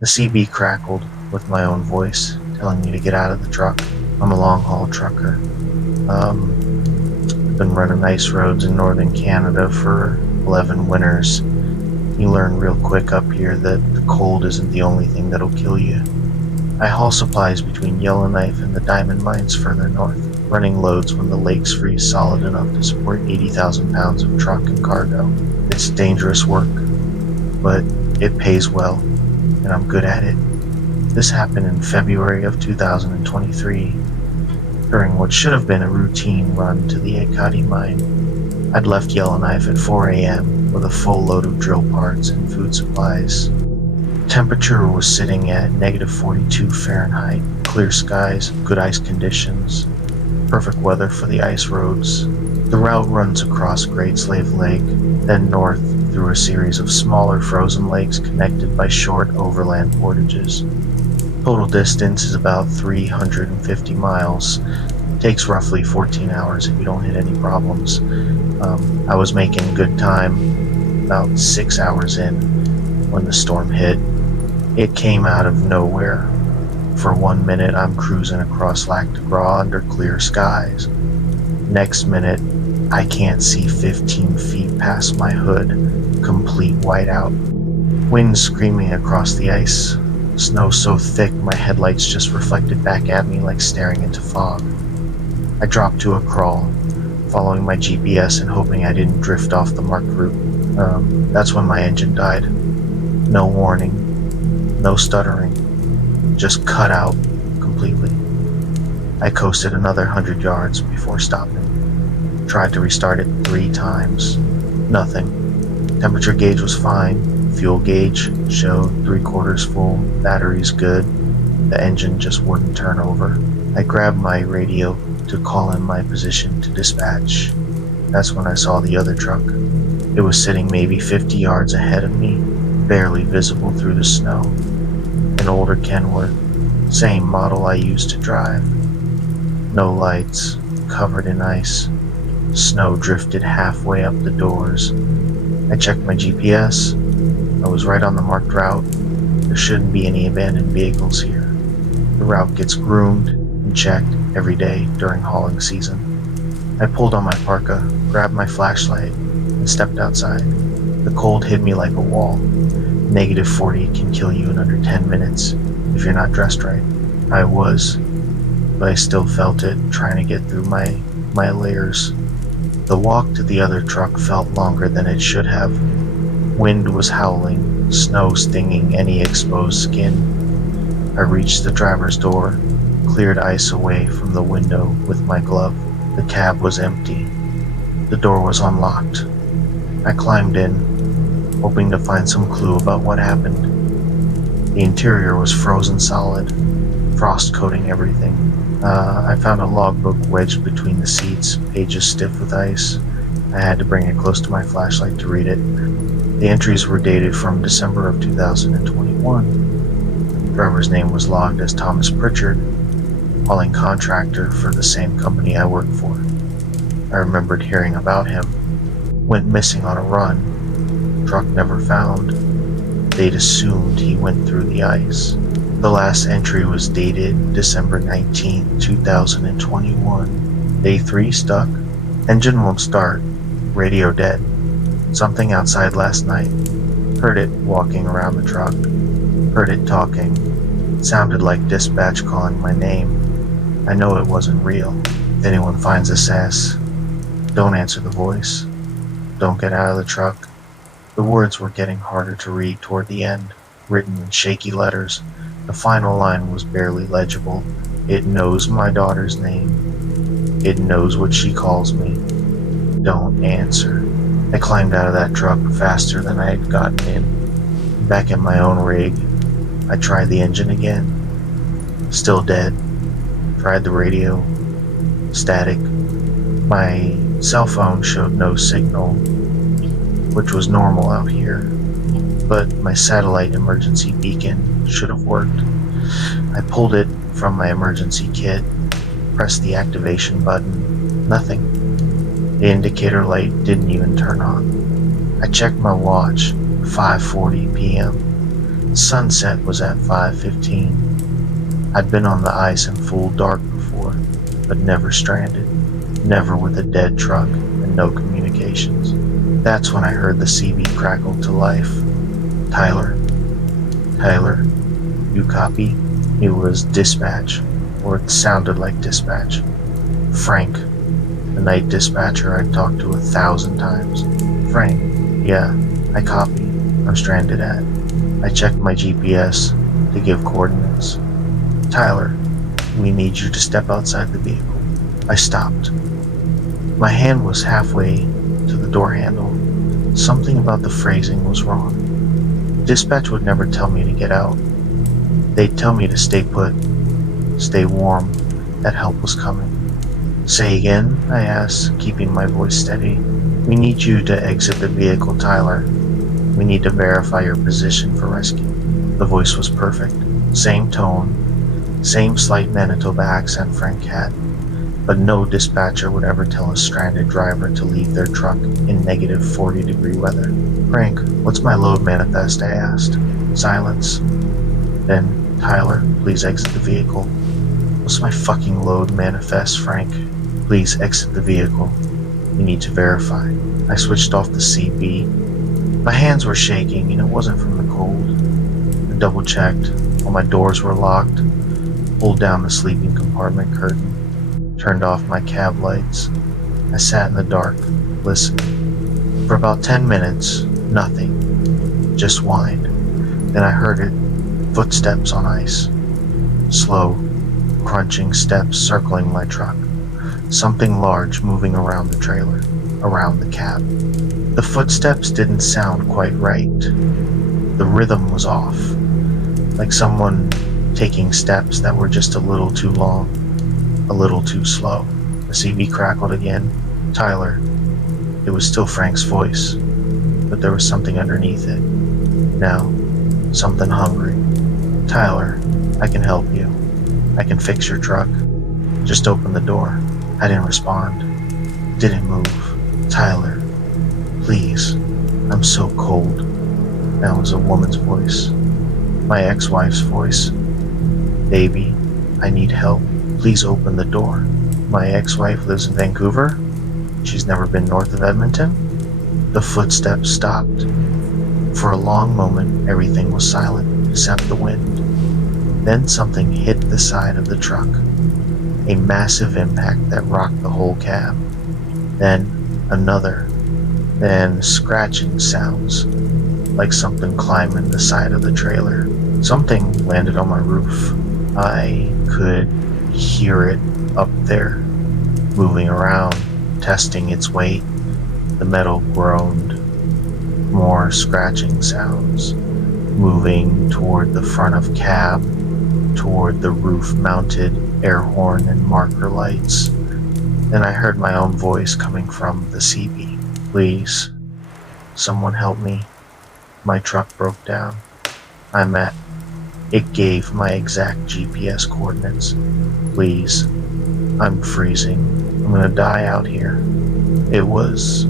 The CB crackled with my own voice, telling me to get out of the truck. I'm a long-haul trucker. I've been running ice roads in northern Canada for 11 winters. You learn real quick up here that the cold isn't the only thing that'll kill you. I haul supplies between Yellowknife and the diamond mines further north, running loads when the lakes freeze solid enough to support 80,000 pounds of truck and cargo. It's dangerous work, but it pays well, and I'm good at it. This happened in February of 2023, during what should have been a routine run to the Ekati mine. I'd left Yellowknife at 4 a.m. with a full load of drill parts and food supplies. Temperature was sitting at -42 Fahrenheit, clear skies, good ice conditions, perfect weather for the ice roads. The route runs across Great Slave Lake, then north through a series of smaller frozen lakes connected by short overland portages. Total distance is about 350 miles. It takes roughly 14 hours if you don't hit any problems. I was making good time about 6 hours in when the storm hit. It came out of nowhere. For 1 minute, I'm cruising across Lac de Gras under clear skies. Next minute, I can't see 15 feet past my hood, complete whiteout. Wind screaming across the ice. Snow so thick my headlights just reflected back at me like staring into fog. I dropped to a crawl, following my GPS and hoping I didn't drift off the marked route. That's when my engine died. No warning, no stuttering, just cut out completely. I coasted another 100 yards before stopping. Tried to restart it 3 times. Nothing. Temperature gauge was fine. Fuel gauge showed 3/4 full. Battery's good. The engine just wouldn't turn over. I grabbed my radio to call in my position to dispatch. That's when I saw the other truck. It was sitting maybe 50 yards ahead of me, barely visible through the snow. An older Kenworth, same model I used to drive. No lights, covered in ice. Snow drifted halfway up the doors. I checked my GPS. I was right on the marked route. There shouldn't be any abandoned vehicles here. The route gets groomed and checked every day during hauling season. I pulled on my parka, grabbed my flashlight, and stepped outside. The cold hit me like a wall. -40 can kill you in under 10 minutes if you're not dressed right. I was, but I still felt it trying to get through my layers. The walk to the other truck felt longer than it should have. Wind was howling, snow stinging any exposed skin. I reached the driver's door, cleared ice away from the window with my glove. The cab was empty. The door was unlocked. I climbed in, hoping to find some clue about what happened. The interior was frozen solid, frost coating everything. I found a logbook wedged between the seats, pages stiff with ice. I had to bring it close to my flashlight to read it. The entries were dated from December of 2021. The driver's name was logged as Thomas Pritchard, hauling contractor for the same company I worked for. I remembered hearing about him. Went missing on a run. Truck never found. They'd assumed he went through the ice. The last entry was dated December 19, 2021. Day 3 stuck. Engine won't start. Radio dead. Something outside last night. Heard it walking around the truck. Heard it talking. It sounded like dispatch calling my name. I know it wasn't real. If anyone finds this ass, don't answer the voice. Don't get out of the truck. The words were getting harder to read toward the end, written in shaky letters. The final line was barely legible. It knows my daughter's name. It knows what she calls me. Don't answer. I climbed out of that truck faster than I had gotten in. Back in my own rig, I tried the engine again. Still dead. Tried the radio. Static. My cell phone showed no signal, which was normal out here, but my satellite emergency beacon should have worked. I pulled it from my emergency kit, pressed the activation button. Nothing. The indicator light didn't even turn on. I checked my watch, 5:40 p.m. Sunset was at 5:15. I'd been on the ice in full dark before, but never stranded, never with a dead truck and no communications. That's when I heard the CB crackle to life. Tyler, Tyler, you copy? It was dispatch, or it sounded like dispatch. Frank, the night dispatcher I'd talked to 1,000 times. Frank, yeah, I copy. I'm stranded at. I checked my GPS to give coordinates. Tyler, we need you to step outside the vehicle. I stopped. My hand was halfway to the door handle. Something about the phrasing was wrong. Dispatch would never tell me to get out. They'd tell me to stay put, stay warm, that help was coming. Say again, I asked, keeping my voice steady. We need you to exit the vehicle, Tyler. We need to verify your position for rescue. The voice was perfect. Same tone, same slight Manitoba accent Frank had. But no dispatcher would ever tell a stranded driver to leave their truck in negative 40-degree weather. Frank, what's my load manifest? I asked. Silence. Then, Tyler, please exit the vehicle. What's my fucking load manifest, Frank? Please exit the vehicle. We need to verify. I switched off the CB. My hands were shaking, and it wasn't from the cold. I double-checked. All my doors were locked. Pulled down the sleeping compartment curtain. Turned off my cab lights. I sat in the dark, listening. For about 10 minutes, nothing. Just whined. Then I heard it. Footsteps on ice. Slow, crunching steps circling my truck. Something large moving around the trailer, around the cab. The footsteps didn't sound quite right. The rhythm was off, like someone taking steps that were just a little too long, a little too slow. The CB crackled again. Tyler. It was still Frank's voice, but there was something underneath it. Now, something hungry. Tyler, I can help you. I can fix your truck. Just open the door. I didn't respond. Didn't move. Tyler, please. I'm so cold. That was a woman's voice. My ex-wife's voice. Baby, I need help. Please open the door. My ex-wife lives in Vancouver. She's never been north of Edmonton. The footsteps stopped. For a long moment, everything was silent except the wind. Then something hit the side of the truck. A massive impact that rocked the whole cab. Then another. Then scratching sounds, like something climbing the side of the trailer. Something landed on my roof. I could hear it up there, moving around, testing its weight. The metal groaned. More scratching sounds, moving toward the front of cab, toward the roof-mounted air horn and marker lights. Then I heard my own voice coming from the CB. Please, someone help me. My truck broke down. It gave my exact GPS coordinates. Please, I'm freezing. I'm gonna die out here. It was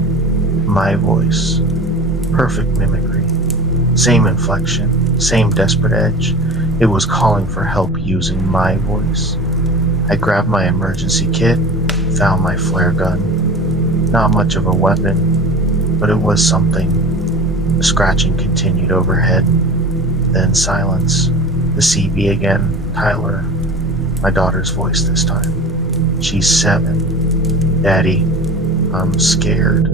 my voice. Perfect mimicry. Same inflection, same desperate edge. It was calling for help using my voice. I grabbed my emergency kit, found my flare gun. Not much of a weapon, but it was something. The scratching continued overhead, then silence. The CB again, Tyler. My daughter's voice this time. She's 7. Daddy, I'm scared.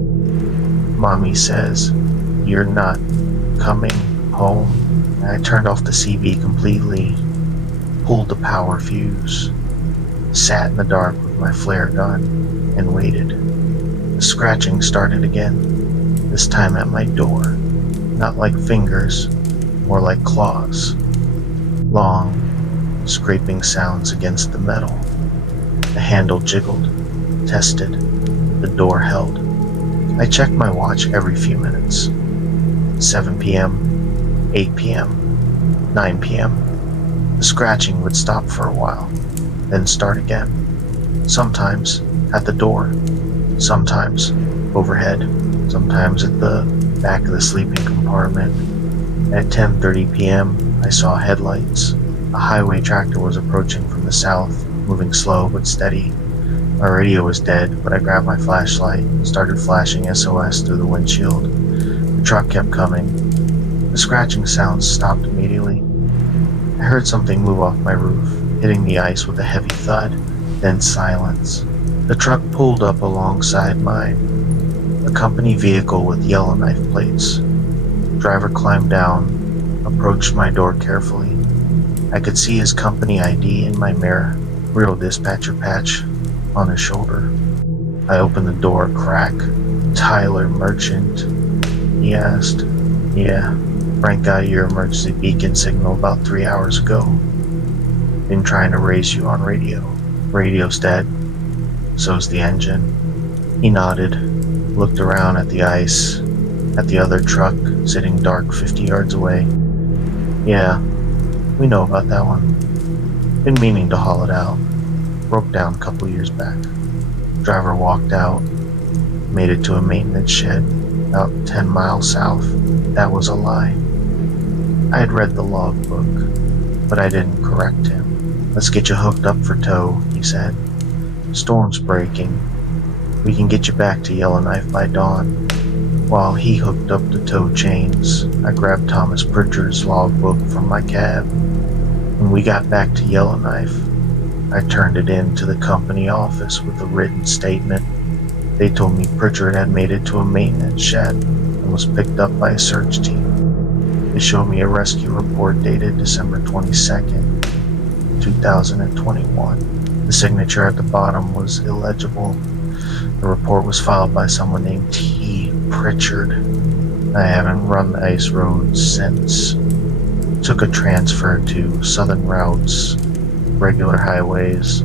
Mommy says, you're not coming home. And I turned off the CB completely, pulled the power fuse, sat in the dark with my flare gun, and waited. The scratching started again, this time at my door. Not like fingers, more like claws. Long, scraping sounds against the metal. The handle jiggled, tested. The door held. I checked my watch every few minutes. 7 p.m., 8 p.m., 9 p.m. The scratching would stop for a while, then start again. Sometimes at the door, sometimes overhead, sometimes at the back of the sleeping compartment. At 10:30 p.m., I saw headlights. A highway tractor was approaching from the south, moving slow but steady. My radio was dead, but I grabbed my flashlight and started flashing SOS through the windshield. The truck kept coming. The scratching sounds stopped immediately. I heard something move off my roof, hitting the ice with a heavy thud, then silence. The truck pulled up alongside mine, a company vehicle with Yellowknife plates. The driver climbed down, approached my door carefully. I could see his company ID in my mirror, real dispatcher patch on his shoulder. I opened the door a crack. "Tyler Merchant?" he asked. "Yeah, Frank got your emergency beacon signal about 3 hours ago. Been trying to raise you on radio. Radio's dead. So's the engine." He nodded, looked around at the ice, at the other truck sitting dark 50 yards away. "Yeah, we know about that one. Been meaning to haul it out. Broke down a couple years back." Driver walked out, made it to a maintenance shed about 10 miles south. That was a lie. I had read the logbook, but I didn't correct him. "Let's get you hooked up for tow," he said. "Storm's breaking. We can get you back to Yellowknife by dawn." While he hooked up the tow chains, I grabbed Thomas Pritchard's logbook from my cab. When we got back to Yellowknife, I turned it in to the company office with a written statement. They told me Pritchard had made it to a maintenance shed and was picked up by a search team. They showed me a rescue report dated December 22nd, 2021. The signature at the bottom was illegible. The report was filed by someone named T. Pritchard. I haven't run the ice roads since. Took a transfer to southern routes, regular highways,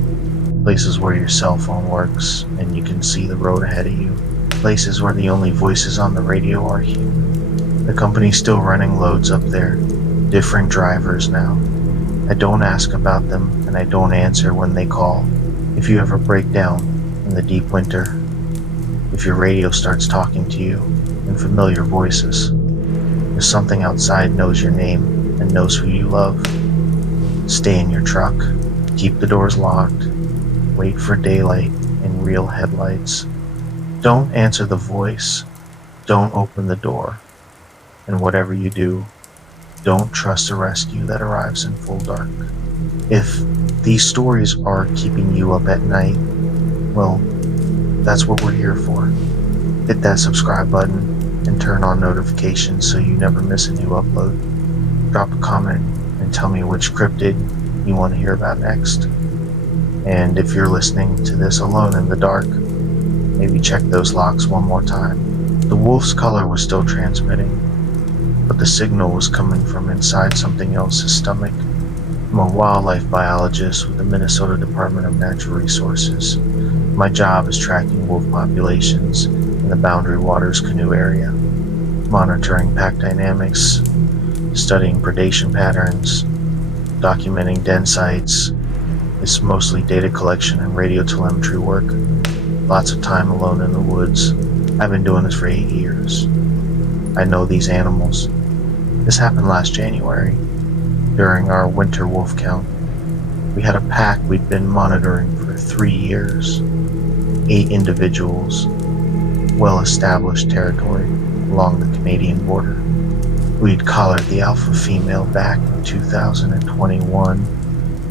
places where your cell phone works and you can see the road ahead of you, places where the only voices on the radio are human. The company's still running loads up there, different drivers now. I don't ask about them and I don't answer when they call. If you ever break down in the deep winter, if your radio starts talking to you in familiar voices, if something outside knows your name and knows who you love, stay in your truck, keep the doors locked, wait for daylight and real headlights. Don't answer the voice, don't open the door, and whatever you do, don't trust a rescue that arrives in full dark. If these stories are keeping you up at night, well, that's what we're here for. Hit that subscribe button and turn on notifications so you never miss a new upload. Drop a comment and tell me which cryptid you want to hear about next. And if you're listening to this alone in the dark, maybe check those locks one more time. The wolf's color was still transmitting, but the signal was coming from inside something else's stomach. I'm a wildlife biologist with the Minnesota Department of Natural Resources. My job is tracking wolf populations in the Boundary Waters canoe area, monitoring pack dynamics, studying predation patterns, documenting den sites. It's mostly data collection and radio telemetry work. Lots of time alone in the woods. I've been doing this for 8 years. I know these animals. This happened last January, during our winter wolf count. We had a pack we'd been monitoring for 3 years. 8 individuals, well-established territory along the Canadian border. We'd collared the alpha female back in 2021,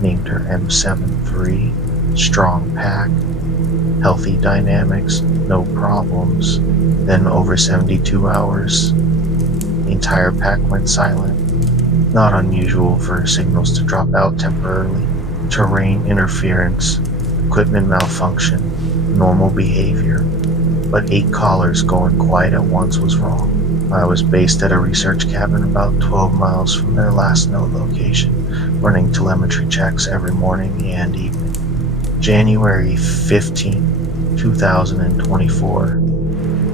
named her M73, strong pack, healthy dynamics, no problems. Then over 72 hours, the entire pack went silent. Not unusual for signals to drop out temporarily. Terrain interference, equipment malfunction, normal behavior, but 8 callers going quiet at once was wrong. I was based at a research cabin about 12 miles from their last known location, running telemetry checks every morning and evening. January 15, 2024,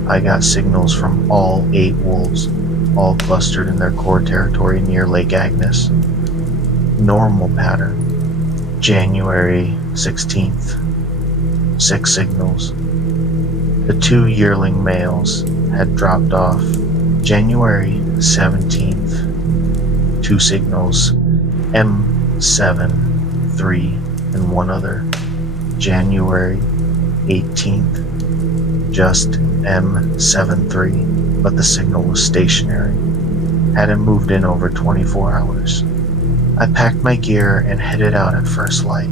I got signals from all 8 wolves, all clustered in their core territory near Lake Agnes. Normal pattern. January 16th, 6 signals. The 2 yearling males had dropped off. January 17th, 2 signals, M7, 3, and one other. January 18th, just M73, but the signal was stationary. Hadn't moved in over 24 hours. I packed my gear and headed out at first light.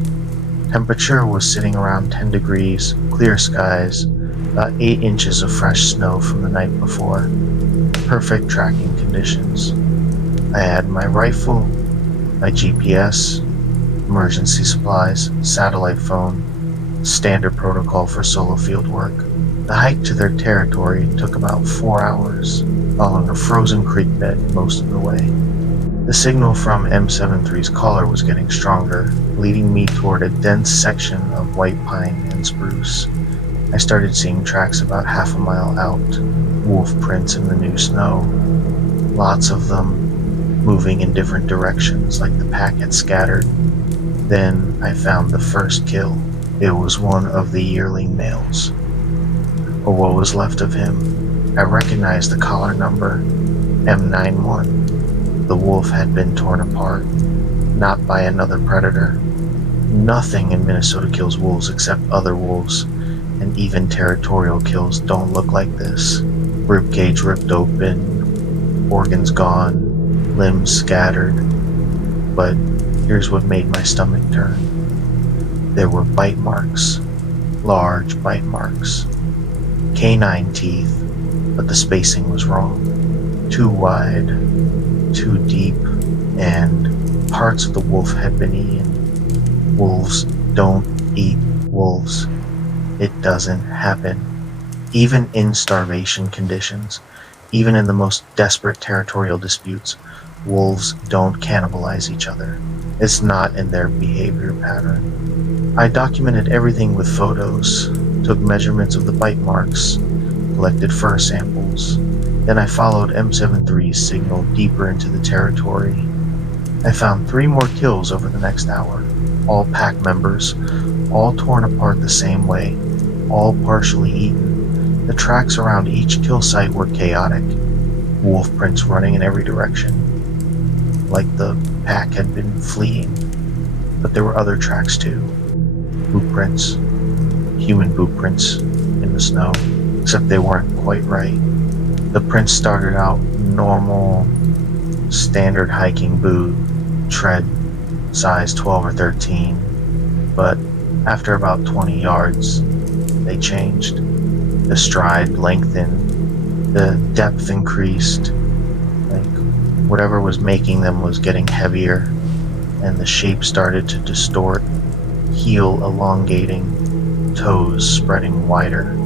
Temperature was sitting around 10 degrees, clear skies, about 8 inches of fresh snow from the night before. Perfect tracking conditions. I had my rifle, my GPS, emergency supplies, satellite phone, standard protocol for solo field work. The hike to their territory took about 4 hours, following a frozen creek bed most of the way. The signal from M73's collar was getting stronger, leading me toward a dense section of white pine and spruce. I started seeing tracks about half a mile out, wolf prints in the new snow. Lots of them moving in different directions like the pack had scattered. Then I found the first kill. It was one of the yearling males, or what was left of him. I recognized the collar number, M91. The wolf had been torn apart, not by another predator. Nothing in Minnesota kills wolves except other wolves, and even territorial kills don't look like this. Ribcage ripped open, organs gone, limbs scattered. But here's what made my stomach turn. There were bite marks, large bite marks. Canine teeth, but the spacing was wrong. Too wide, too deep, and parts of the wolf had been eaten. Wolves don't eat wolves. It doesn't happen. Even in starvation conditions, even in the most desperate territorial disputes, wolves don't cannibalize each other. It's not in their behavior pattern. I documented everything with photos, took measurements of the bite marks, collected fur samples. Then I followed M73's signal deeper into the territory. I found 3 more kills over the next hour, all pack members, all torn apart the same way, all partially eaten. The tracks around each kill site were chaotic, wolf prints running in every direction, like the pack had been fleeing. But there were other tracks too, boot prints, human boot prints in the snow, except they weren't quite right. The prints started out normal, standard hiking boot, tread size 12 or 13, but after about 20 yards, they changed. The stride lengthened, the depth increased, like whatever was making them was getting heavier, and the shape started to distort, heel elongating, toes spreading wider.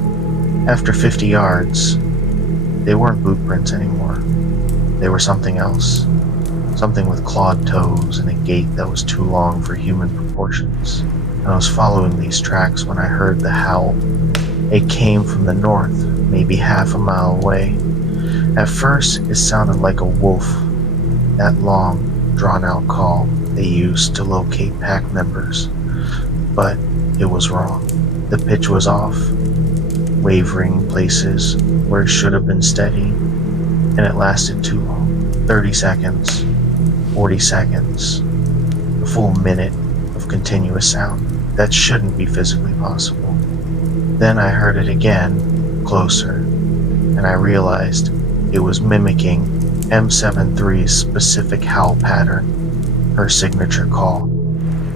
After 50 yards, they weren't boot prints anymore. They were something else. Something with clawed toes and a gait that was too long for human proportions. And I was following these tracks when I heard the howl. It came from the north, maybe half a mile away. At first, it sounded like a wolf, that long, drawn-out call they used to locate pack members. But it was wrong. The pitch was off, wavering places where it should have been steady, and it lasted too long. 30 seconds, 40 seconds, a full minute of continuous sound. That shouldn't be physically possible. Then I heard it again, closer, and I realized it was mimicking M73's specific howl pattern, her signature call.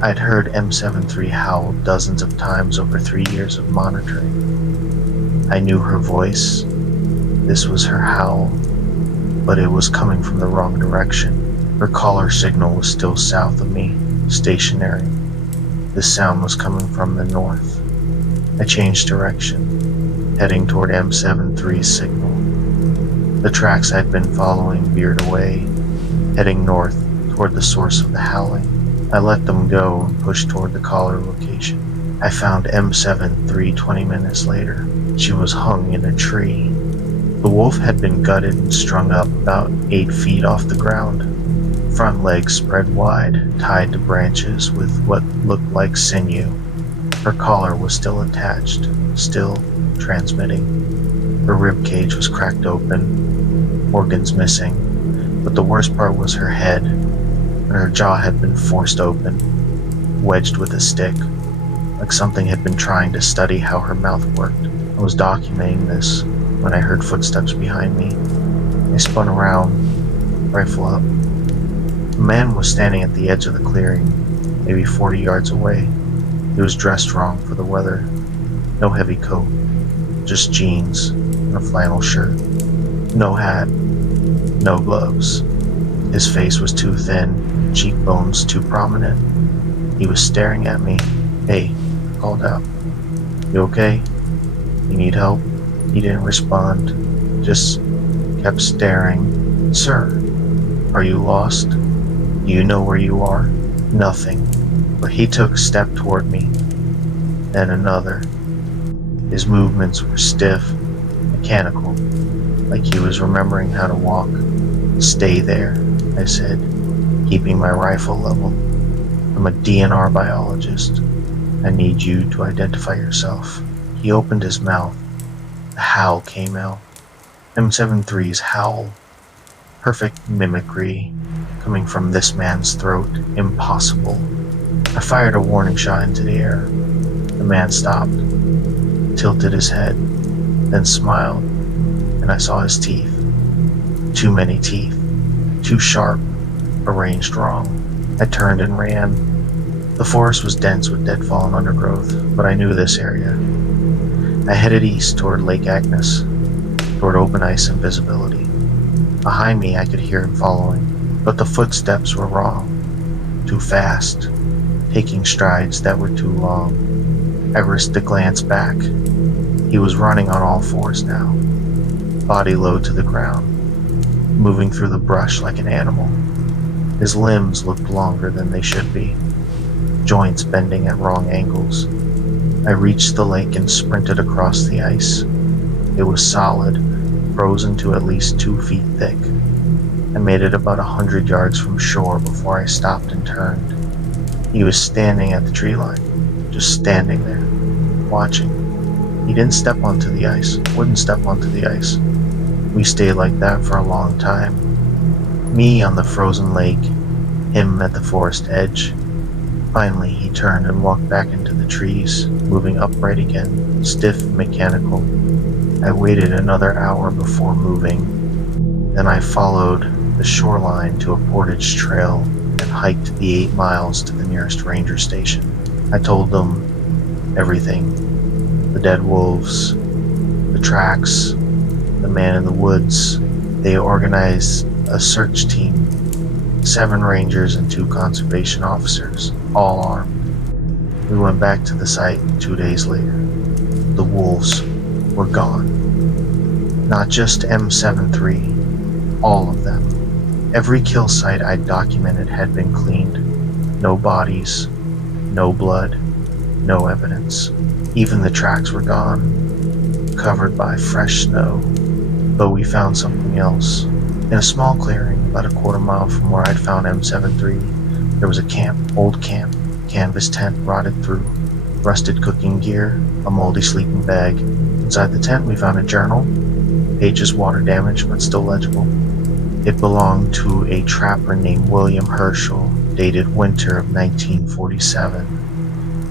I'd heard M73 howl dozens of times over 3 years of monitoring. I knew her voice. This was her howl, but it was coming from the wrong direction. Her collar signal was still south of me, stationary. The sound was coming from the north. I changed direction, heading toward M73's signal. The tracks I'd been following veered away, heading north toward the source of the howling. I let them go and pushed toward the collar location. I found M73 20 minutes later. She was hung in a tree. The wolf had been gutted and strung up about 8 feet off the ground. Front legs spread wide, tied to branches with what looked like sinew. Her collar was still attached, still transmitting. Her rib cage was cracked open, organs missing, But the worst part was her head, and her jaw had been forced open, wedged with a stick, like something had been trying to study how her mouth worked. I was documenting this when I heard footsteps behind me. I spun around, rifle up. A man was standing at the edge of the clearing, maybe 40 yards away. He was dressed wrong for the weather. No heavy coat, just jeans and a flannel shirt. No hat, no gloves. His face was too thin, cheekbones too prominent. He was staring at me. "Hey," I called out. "You okay? You need help?" He didn't respond, just kept staring. "Sir, are you lost? Do you know where you are?" Nothing, but he took a step toward me, then another. His movements were stiff, mechanical, like he was remembering how to walk. "Stay there," I said, keeping my rifle level. "I'm a DNR biologist. I need you to identify yourself." He opened his mouth. A howl came out. M73's howl. Perfect mimicry coming from this man's throat. Impossible. I fired a warning shot into the air. The man stopped, tilted his head, then smiled, and I saw his teeth. Too many teeth. Too sharp. Arranged wrong. I turned and ran. The forest was dense with dead fallen undergrowth, but I knew this area. I headed east toward Lake Agnes, toward open ice and visibility. Behind me I could hear him following, but the footsteps were wrong. Too fast, taking strides that were too long. I risked a glance back. He was running on all fours now, body low to the ground, moving through the brush like an animal. His limbs looked longer than they should be, joints bending at wrong angles. I reached the lake and sprinted across the ice. It was solid, frozen to at least 2 feet thick. I made it about 100 yards from shore before I stopped and turned. He was standing at the tree line, just standing there, watching. He didn't step onto the ice, wouldn't step onto the ice. We stayed like that for a long time. Me on the frozen lake, him at the forest edge. Finally, he turned and walked back into the trees, moving upright again, stiff and mechanical. I waited another hour before moving. Then I followed the shoreline to a portage trail and hiked the 8 miles to the nearest ranger station. I told them everything. The dead wolves, the tracks, the man in the woods. They organized a search team, 7 rangers and 2 conservation officers, all armed. We went back to the site 2 days later. The wolves were gone. Not just M73, all of them. Every kill site I'd documented had been cleaned. No bodies, no blood, no evidence. Even the tracks were gone, covered by fresh snow. But we found something else. In a small clearing about a quarter mile from where I'd found M73, there was a camp, old camp, canvas tent rotted through, rusted cooking gear, a moldy sleeping bag. Inside the tent we found a journal, pages water damaged but still legible. It belonged to a trapper named William Herschel, dated winter of 1947.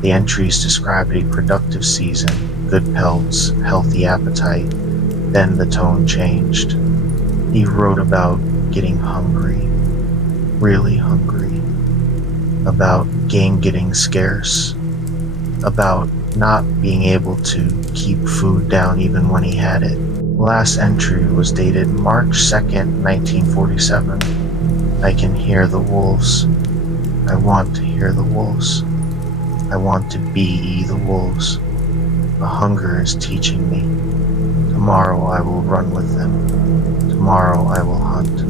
The entries described a productive season, good pelts, healthy appetite. Then the tone changed. He wrote about getting hungry, really hungry, about game getting scarce, about not being able to keep food down even when he had it. The last entry was dated March 2nd, 1947. I can hear the wolves. I want to hear the wolves. I want to be the wolves. The hunger is teaching me. Tomorrow I will run with them. Tomorrow I will hunt.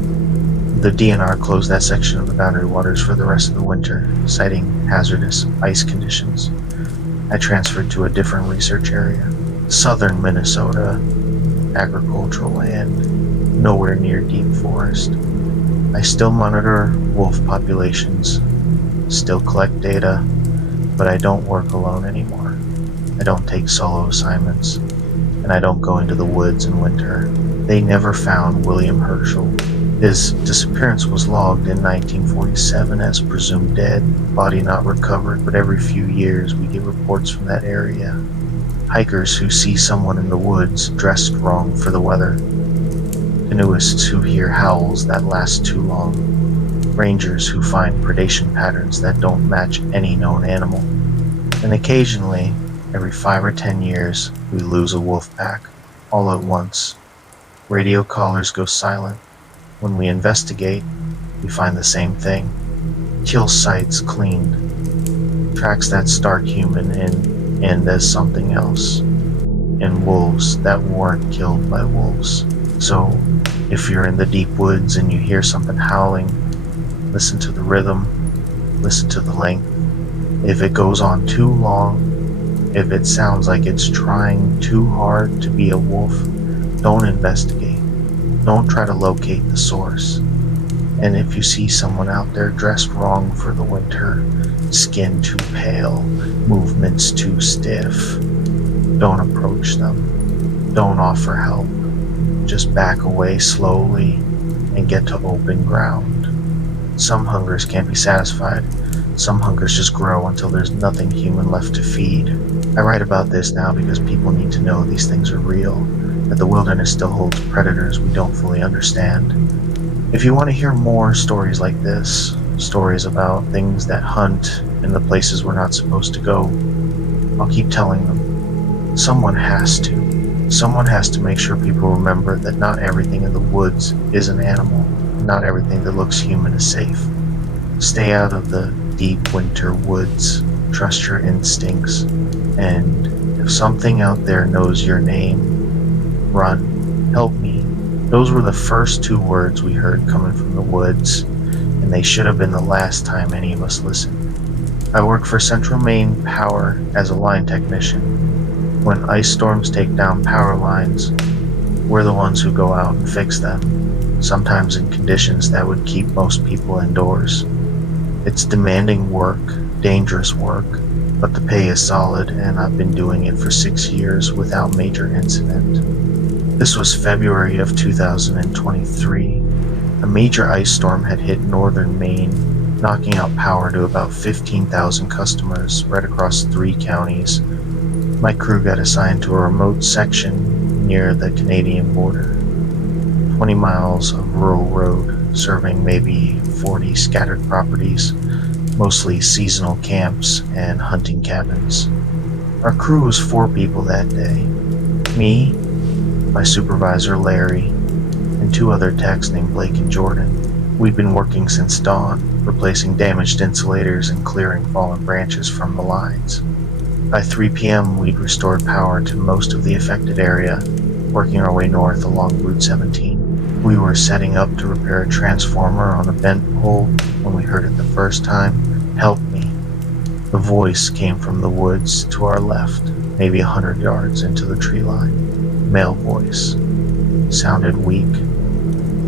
The DNR closed that section of the boundary waters for the rest of the winter, citing hazardous ice conditions. I transferred to a different research area, southern Minnesota, agricultural land, nowhere near deep forest. I still monitor wolf populations, still collect data, but I don't work alone anymore. I don't take solo assignments, and I don't go into the woods in winter. They never found William Herschel, His disappearance was logged in 1947 as presumed dead, body not recovered, but every few years we get reports from that area. Hikers who see someone in the woods dressed wrong for the weather. Canoeists who hear howls that last too long. Rangers who find predation patterns that don't match any known animal. And occasionally, every 5 or 10 years, we lose a wolf pack, all at once. Radio collars go silent. When we investigate, we find the same thing. Kill sites cleaned. Tracks that start human and end as something else. And wolves that weren't killed by wolves. So, if you're in the deep woods and you hear something howling, listen to the rhythm, listen to the length. If it goes on too long, if it sounds like it's trying too hard to be a wolf, don't investigate. Don't try to locate the source. And if you see someone out there dressed wrong for the winter, skin too pale, movements too stiff, don't approach them. Don't offer help. Just back away slowly and get to open ground. Some hungers can't be satisfied. Some hungers just grow until there's nothing human left to feed. I write about this now because people need to know these things are real, that the wilderness still holds predators we don't fully understand. If you want to hear more stories like this, stories about things that hunt in the places we're not supposed to go, I'll keep telling them. Someone has to. Someone has to make sure people remember that not everything in the woods is an animal. Not everything that looks human is safe. Stay out of the deep winter woods. Trust your instincts. And if something out there knows your name, run. Help me. Those were the first 2 words we heard coming from the woods, and they should have been the last time any of us listened. I work for Central Maine Power as a line technician. When ice storms take down power lines, we're the ones who go out and fix them, sometimes in conditions that would keep most people indoors. It's demanding work, dangerous work, but the pay is solid, and I've been doing it for 6 years without major incident. This was February of 2023. A major ice storm had hit northern Maine, knocking out power to about 15,000 customers spread across 3 counties. My crew got assigned to a remote section near the Canadian border. 20 miles of rural road, serving maybe 40 scattered properties, mostly seasonal camps and hunting cabins. Our crew was 4 people that day. Me, my supervisor Larry, and 2 other techs named Blake and Jordan. We'd been working since dawn, replacing damaged insulators and clearing fallen branches from the lines. By 3 p.m. we'd restored power to most of the affected area, working our way north along Route 17. We were setting up to repair a transformer on a bent pole when we heard it the first time. Help me. The voice came from the woods to our left, maybe 100 yards into the tree line. Male voice. Sounded weak,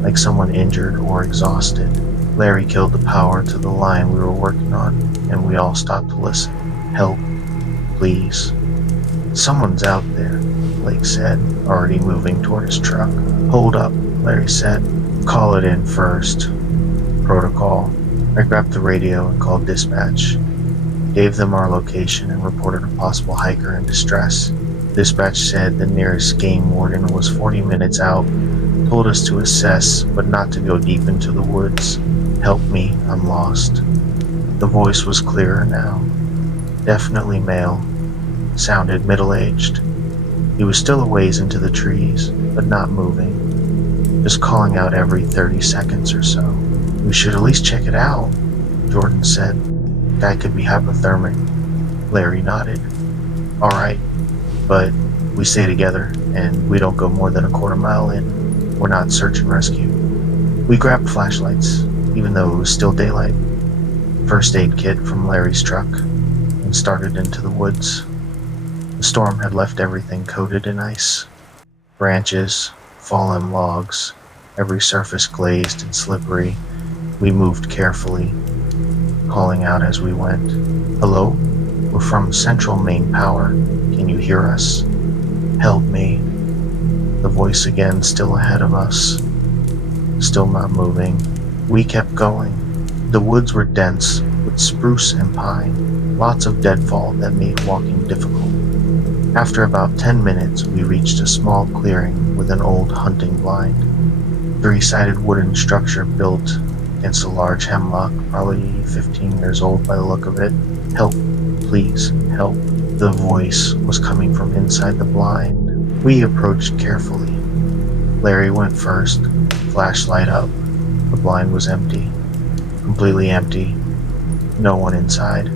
like someone injured or exhausted. Larry killed the power to the line we were working on, and we all stopped to listen. Help, please. Someone's out there, Blake said, already moving toward his truck. Hold up, Larry said. Call it in first. Protocol. I grabbed the radio and called dispatch. Gave them our location and reported a possible hiker in distress. Dispatch said the nearest game warden was 40 minutes out, told us to assess, but not to go deep into the woods. Help me, I'm lost. The voice was clearer now. Definitely male. Sounded middle-aged. He was still a ways into the trees, but not moving. Just calling out every 30 seconds or so. We should at least check it out, Jordan said. Guy could be hypothermic. Larry nodded. Alright, but we stay together, and we don't go more than a quarter mile in. We're not search and rescue. We grabbed flashlights, even though it was still daylight. First aid kit from Larry's truck, and started into the woods. The storm had left everything coated in ice. Branches, fallen logs, every surface glazed and slippery. We moved carefully, calling out as we went. Hello? We're from Central Maine Power. Can you hear us? Help me. The voice again, still ahead of us. still not moving. We kept going. The woods were dense with spruce and pine, lots of deadfall that made walking difficult. After about 10 minutes, we reached a small clearing with an old hunting blind. Three-sided wooden structure built against a large hemlock, probably 15 years old by the look of it. "Help, please, help." The voice was coming from inside the blind. We approached carefully. Larry went first, flashlight up. The blind was empty. Completely empty. No one inside.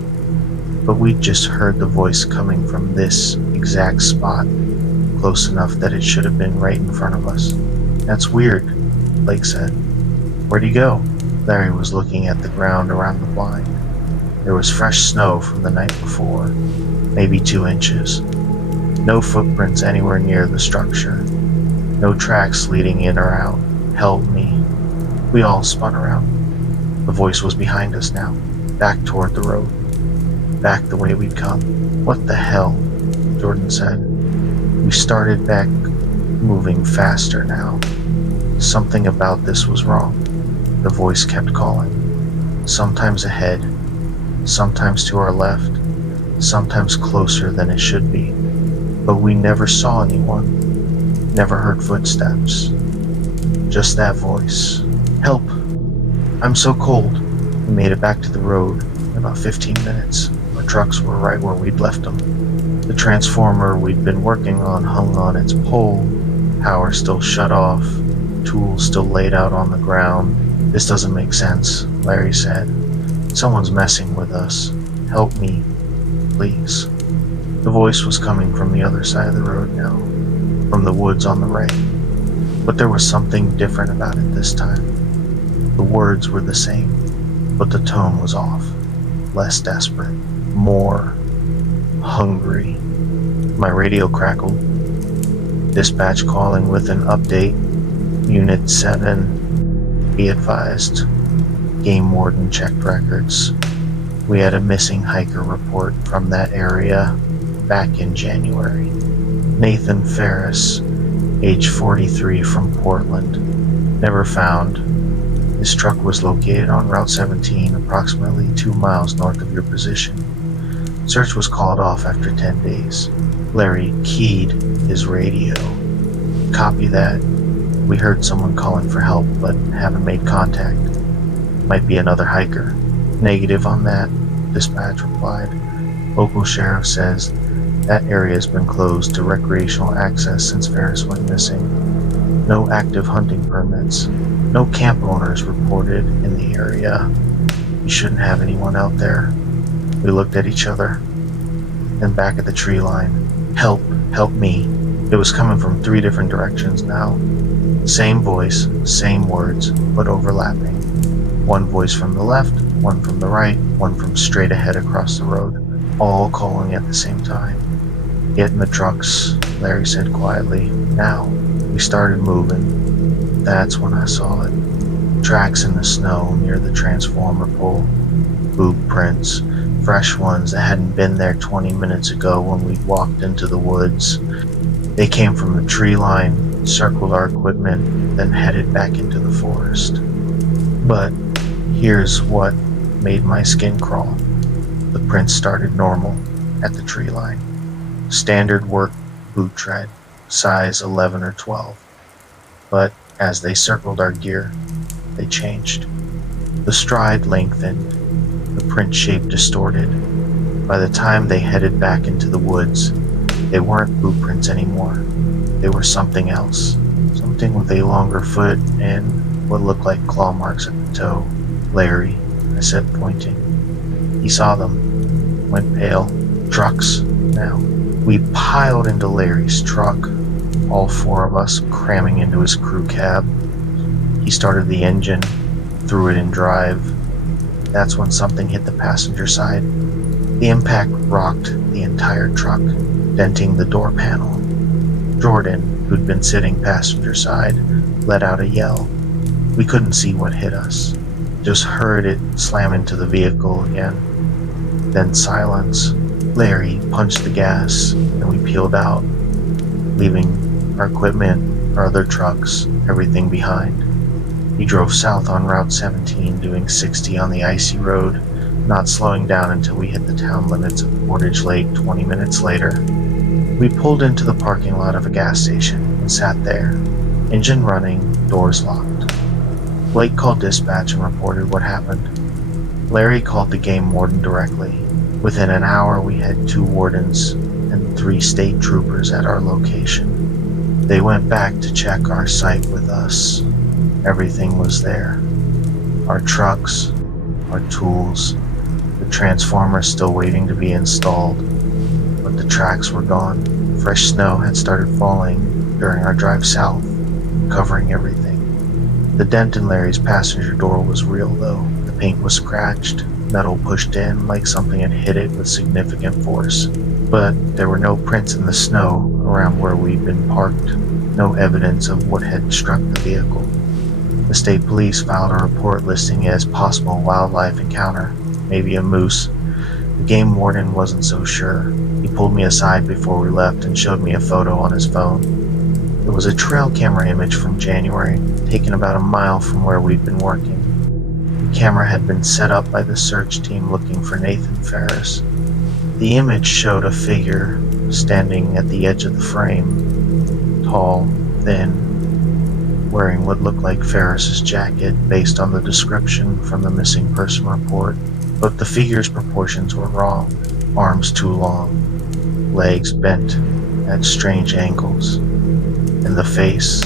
But we just heard the voice coming from this exact spot, close enough that it should have been right in front of us. "That's weird," Blake said. "Where'd he go?" Larry was looking at the ground around the blind. There was fresh snow from the night before, maybe 2 inches. No footprints anywhere near the structure. No tracks leading in or out. "Help me." We all spun around. The voice was behind us now, back toward the road. Back the way we'd come. "What the hell?" Jordan said. We started back, moving faster now. Something about this was wrong. The voice kept calling. Sometimes ahead, sometimes to our left, sometimes closer than it should be. But we never saw anyone, never heard footsteps. Just that voice. "Help! I'm so cold." We made it back to the road in about 15 minutes. Our trucks were right where we'd left them. The transformer we'd been working on hung on its pole, power still shut off, tools still laid out on the ground. "This doesn't make sense," Larry said. "Someone's messing with us. Help me, please." The voice was coming from the other side of the road now, from the woods on the right. But there was something different about it this time. The words were the same, but the tone was off. Less desperate, more hungry. My radio crackled. Dispatch calling with an update. Unit 7, be advised. Game warden checked records. We had a missing hiker report from that area back in January. Nathan Ferris, age 43, from Portland. Never found. His truck was located on Route 17, approximately 2 miles north of your position. Search was called off after 10 days. Larry keyed his radio. "Copy that. We heard someone calling for help, but haven't made contact. Might be another hiker." "Negative on that," dispatch replied. "Local sheriff says that area has been closed to recreational access since Ferris went missing. No active hunting permits. No camp owners reported in the area. You shouldn't have anyone out there." We looked at each other, then back at the tree line. "Help, help me." It was coming from 3 different directions now. Same voice, same words, but overlapping. One voice from the left, one from the right, one from straight ahead across the road, all calling at the same time. "Get in the trucks," Larry said quietly. "Now." We started moving. That's when I saw it. Tracks in the snow near the transformer pole. Boot prints, fresh ones that hadn't been there 20 minutes ago when we walked into the woods. They came from the tree line, circled our equipment, then headed back into the forest. But here's what made my skin crawl. The prints started normal at the tree line. Standard work boot tread, size 11 or 12. But as they circled our gear, they changed. The stride lengthened, the print shape distorted. By the time they headed back into the woods, they weren't boot prints anymore. They were something else. Something with a longer foot and what looked like claw marks at the toe. "Larry," I said, pointing. He saw them, went pale. "Trucks, now." We piled into Larry's truck, all 4 of us cramming into his crew cab. He started the engine, threw it in drive. That's when something hit the passenger side. The impact rocked the entire truck, denting the door panel. Jordan, who'd been sitting passenger side, let out a yell. We couldn't see what hit us, just heard it slam into the vehicle again. Then silence. Larry punched the gas, and we peeled out, leaving our equipment, our other trucks, everything behind. He drove south on Route 17, doing 60 on the icy road, not slowing down until we hit the town limits of Portage Lake 20 minutes later. We pulled into the parking lot of a gas station and sat there, engine running, doors locked. Blake called dispatch and reported what happened. Larry called the game warden directly. Within an hour, we had 2 wardens and 3 state troopers at our location. They went back to check our site with us. Everything was there. Our trucks, our tools, the transformer still waiting to be installed, but the tracks were gone. Fresh snow had started falling during our drive south, covering everything. The dent in Larry's passenger door was real though. The paint was scratched, metal pushed in like something had hit it with significant force. But there were no prints in the snow around where we'd been parked, no evidence of what had struck the vehicle. The state police filed a report listing it as possible wildlife encounter, maybe a moose. The game warden wasn't so sure. He pulled me aside before we left and showed me a photo on his phone. It was a trail camera image from January, taken about a mile from where we'd been working. The camera had been set up by the search team looking for Nathan Ferris. The image showed a figure standing at the edge of the frame, tall, thin, wearing what looked like Ferris's jacket based on the description from the missing person report. But the figure's proportions were wrong. Arms too long, legs bent at strange angles. And the face,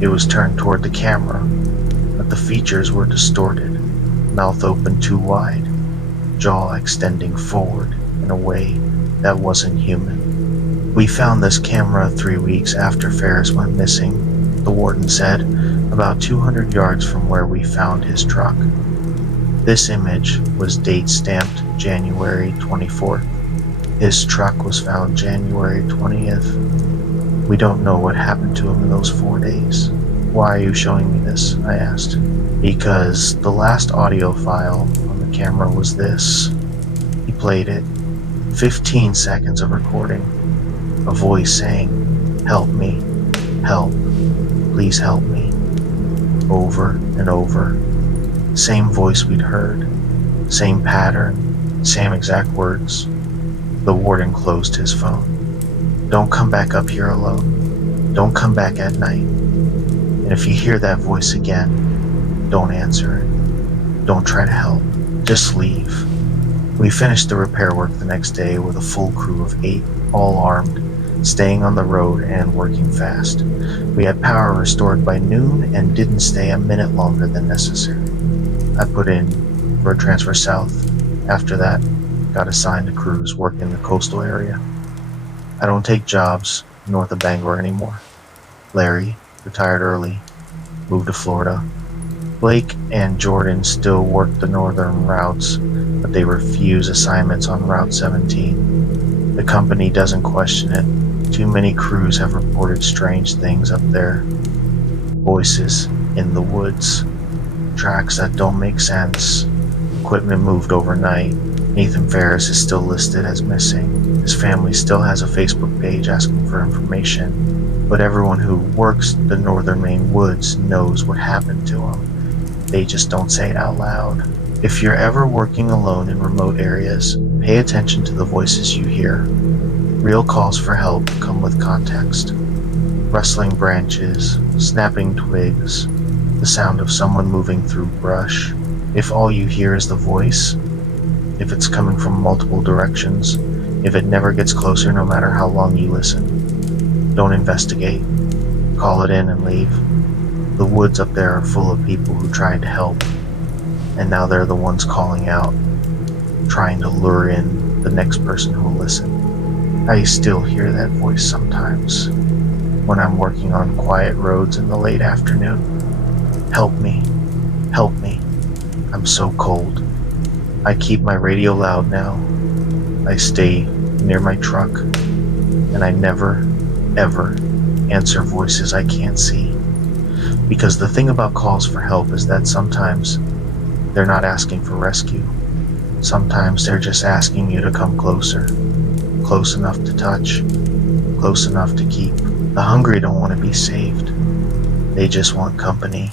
it was turned toward the camera, but the features were distorted, mouth open too wide, jaw extending forward in a way that wasn't human. We found this camera 3 weeks after Ferris went missing, the warden said, about 200 yards from where we found his truck. This image was date stamped January 24th. His truck was found January 20th. We don't know what happened to him in those 4 days. Why are you showing me this? I asked. Because the last audio file on the camera was this. He played it. 15 seconds of recording. A voice saying, "Help me, help, please help me." Over and over. Same voice we'd heard. Same pattern. Same exact words. The warden closed his phone. "Don't come back up here alone. Don't come back at night. And if you hear that voice again, don't answer it. Don't try to help. Just leave." We finished the repair work the next day with a full crew of 8, all armed, staying on the road and working fast. We had power restored by noon and didn't stay a minute longer than necessary. I put in for a transfer south. After that, got assigned to crews working in the coastal area. I don't take jobs north of Bangor anymore. Larry retired early, moved to Florida. Blake and Jordan still work the northern routes, but they refuse assignments on Route 17. The company doesn't question it. Too many crews have reported strange things up there. Voices in the woods, tracks that don't make sense, equipment moved overnight. Nathan Ferris is still listed as missing. His family still has a Facebook page asking for information, but everyone who works the northern Maine woods knows what happened to him. They just don't say it out loud. If you're ever working alone in remote areas, pay attention to the voices you hear. Real calls for help come with context. Rustling branches, snapping twigs, the sound of someone moving through brush. If all you hear is the voice, if it's coming from multiple directions, if it never gets closer no matter how long you listen, don't investigate. Call it in and leave. The woods up there are full of people who tried to help, and now they're the ones calling out, trying to lure in the next person who'll listen. I still hear that voice sometimes when I'm working on quiet roads in the late afternoon. Help me, help me. I'm so cold. I keep my radio loud now. I stay near my truck, and I never, ever answer voices I can't see. Because the thing about calls for help is that sometimes they're not asking for rescue. Sometimes they're just asking you to come closer. Close enough to touch, close enough to keep. The hungry don't want to be saved. They just want company.